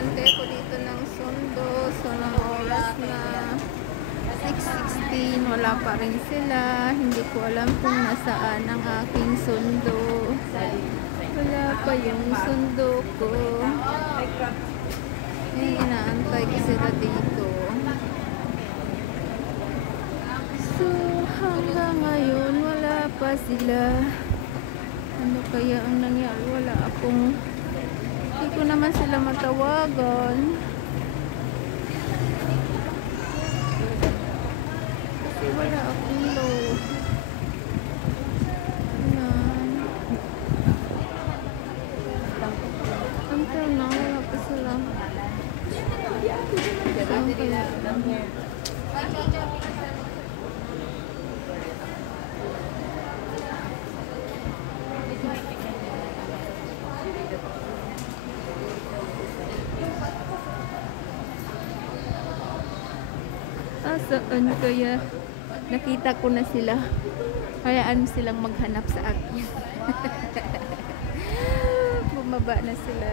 Nag-aantay ako dito ng sundo. So, ng oras na 6:16. Wala pa rin sila. Hindi ko alam kung nasaan ang aking sundo. Wala pa yung sundo ko. Inaantay ko sila dito. So, hanggang ngayon, wala pa sila. Ano kaya ang nangyari? Wala akong... Hindi ko naman sila matawagan. Kasi wala akong load. Ayan. Until now, wala pa sila. Saan kaya? Saan kaya? Nakita ko na sila. Hayaan silang maghanap sa akin. Bumaba na sila.